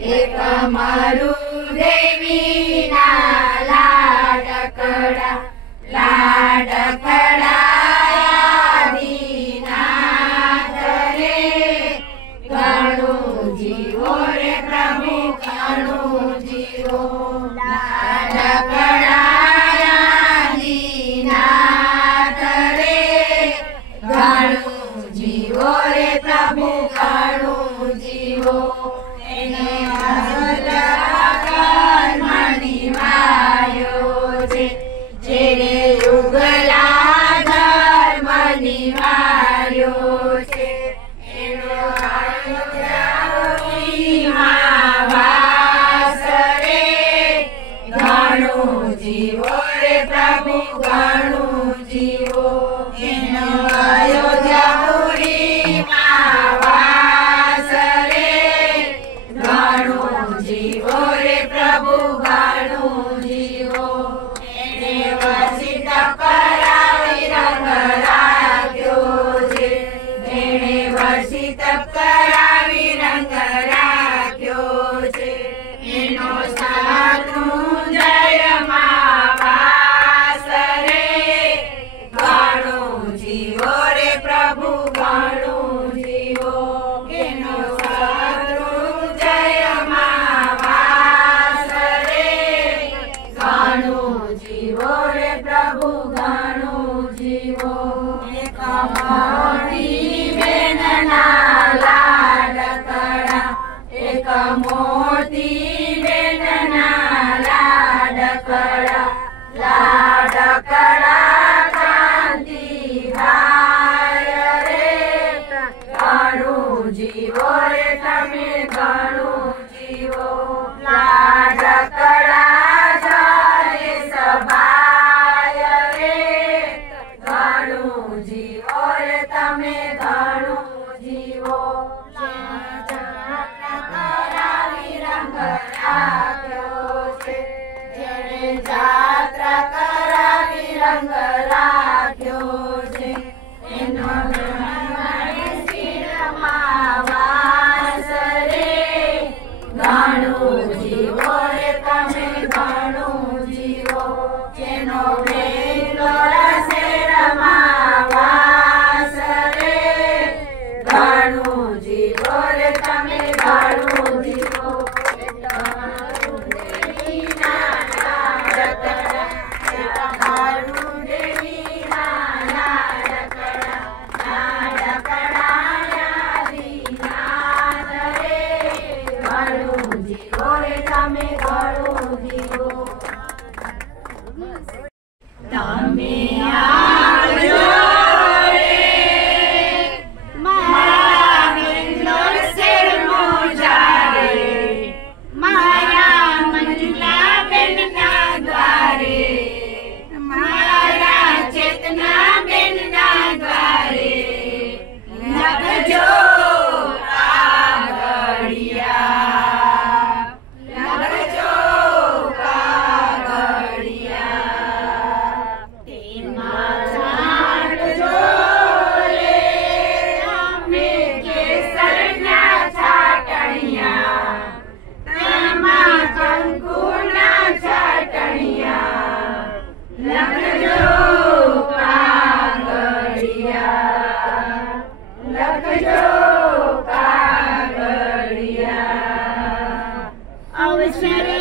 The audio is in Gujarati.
એક મારું દેવીના લાડકડા લાડકડાયા દીનાથ રે ઘણું જીવો રે પ્રભુ ઘણું જીવો લાડકડાયા દીનાથ રે ઘણું જીવો રે પ્રભુ ઘણું જીવો એને કર્મની વાયો છે જેને યુગલા ધર્મની વાયો છે એનો આયુષ્યમાં વાસ રે ઘણું જીવો રે પ્રભુ ઘણું જીવો એનો અયોધ્યાપુરીમાં વાસ રે ઘણું જીવો રે પ્રભુ ઘણું જીવો એને વસિત કરાવી રંગ રાખ્યો છે એને વસિત કરાવી રંગ રાખ્યો છે એનો સાતૃંજયમાં વાસ રે ઘણું જીવો રે પ્રભુ ઘણું જીવો એનો સાતૃંજયમાં વાસ રે ઘણું જીવો રે પ્રભુ ઘણું જીવો એક મોટી બેનના લાડકડા એક મોટી બેનના લાડકડા લાડકડા કાંતિભાઈ રે ઘણું જીવો રે તમે ઘણું જીવો લાડકડા સભાય રે ઘણું જીવો રે તમે ઘણું જીવો કરાવી રંગ રાખ્યો છે જેને જાત્રા કરાવી રંગ રાખ્યો છે એનો શિરમાં વાસ રે ઘણું જીવો રે તમે ઘણું જીવો જેનો બેલોરા શેરમાં વાસ રે ઘણું જીવો રે તમે ઘણું જીવો તમારું દેવીના લાડકડા તમારું દેવીના લાડકડા લાડકડાયા દીનાથ રે ઘણું જીવો રે તમે ઘણું જીવો તમે આવજો રે મારા બેંગ્લોર શેર મોજા રે મારા મંજુલા બેનના દ્વારે મારા ચેતના બેનના દ્વારે લખજો કાગળિયા લખજો કાગળિયા તેમાં છાંટજો રે અમે કેસરના છાટણિયા તેમાં કંકુના છાટણિયા લખજો કાગળિયા લખજો કાગળિયા અવસર